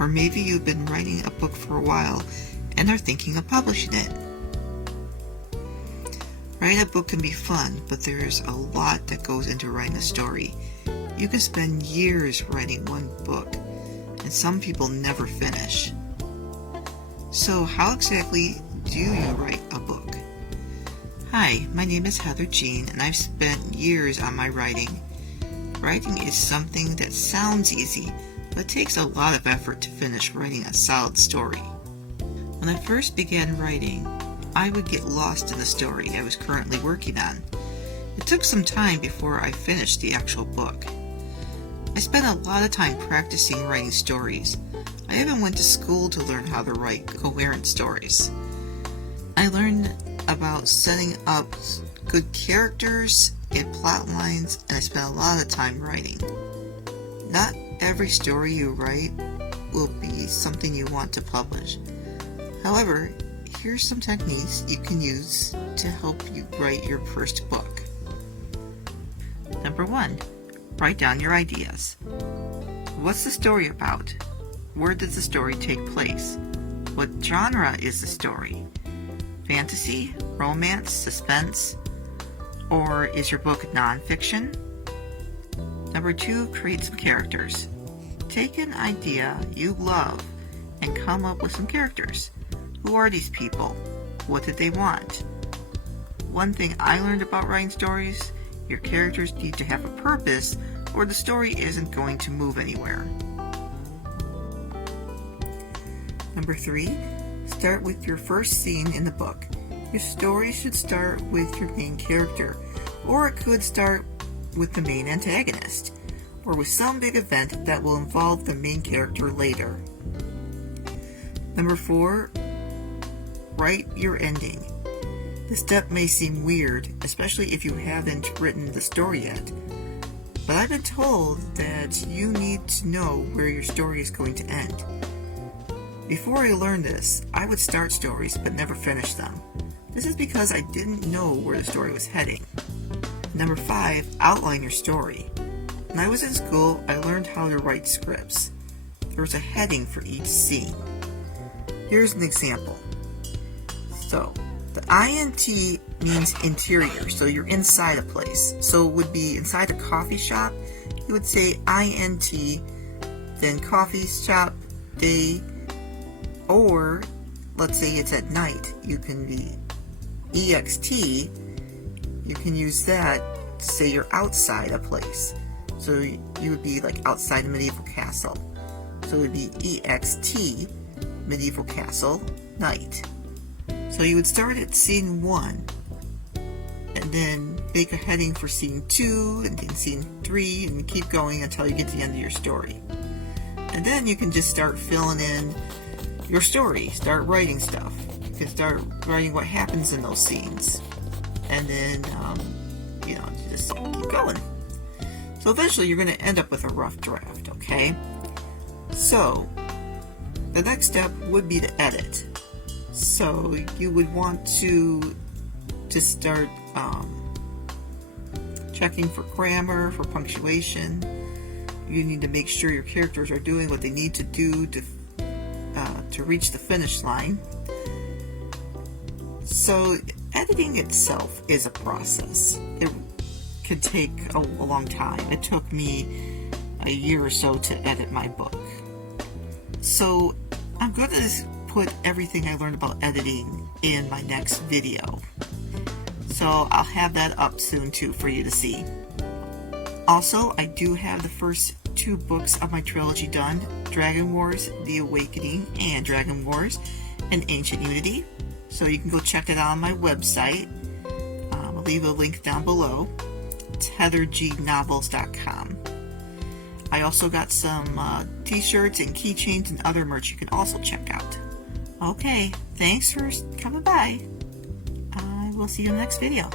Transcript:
Or maybe you've been writing a book for a while and are thinking of publishing it. Writing a book can be fun, but there's a lot that goes into writing a story. You can spend years writing one book, and some people never finish. So how exactly do you write a book? Hi, my name is Heather Jean, and I've spent years on my writing. Writing is something that sounds easy, but takes a lot of effort to finish writing a solid story. When I first began writing, I would get lost in the story I was currently working on. It took some time before I finished the actual book. I spent a lot of time practicing writing stories. I even went to school to learn how to write coherent stories. I learned about setting up good characters and plot lines, and I spent a lot of time writing. Not every story you write will be something you want to publish. However, here's some techniques you can use to help you write your first book. Number 1, write down your ideas. What's the story about? Where does the story take place? What genre is the story? Fantasy, romance, suspense? Or is your book nonfiction? Number 2, create some characters. Take an idea you love and come up with some characters. Who are these people? What did they want? One thing I learned about writing stories, your characters need to have a purpose or the story isn't going to move anywhere. Number 3, start with your first scene in the book. Your story should start with your main character, or it could start with the main antagonist, or with some big event that will involve the main character later. Number 4, write your ending. This step may seem weird, especially if you haven't written the story yet, but I've been told that you need to know where your story is going to end. Before I learned this, I would start stories but never finish them. This is because I didn't know where the story was heading. Number 5, outline your story. When I was in school, I learned how to write scripts. There was a heading for each scene. Here's an example. So, the INT means interior, so you're inside a place. So it would be inside a coffee shop, you would say INT, then coffee shop, day, or let's say it's at night, you can be EXT, you can use that to say you're outside a place. So you would be like outside a medieval castle. So it would be EXT, medieval castle, night. So you would start at scene 1, and then make a heading for scene 2, and then scene 3, and keep going until you get to the end of your story. And then you can just start filling in your story, start writing stuff. You can start writing what happens in those scenes, and then you just keep going. So eventually you're going to end up with a rough draft, okay? So the next step would be to edit. So you would want to start checking for grammar, for punctuation. You need to make sure your characters are doing what they need to do to reach the finish line. So editing itself is a process. It could take a long time. It took me a year or so to edit my book. So I'm going to put everything I learned about editing in my next video. So I'll have that up soon too for you to see. Also, I do have the first 2 books of my trilogy done, Dragon Wars: The Awakening and Dragon Wars: An Ancient Unity. So you can go check that out on my website. I'll leave a link down below. It's heathergnovels.com. I also got some t-shirts and keychains and other merch you can also check out. Okay, thanks for coming by. I will see you in the next video.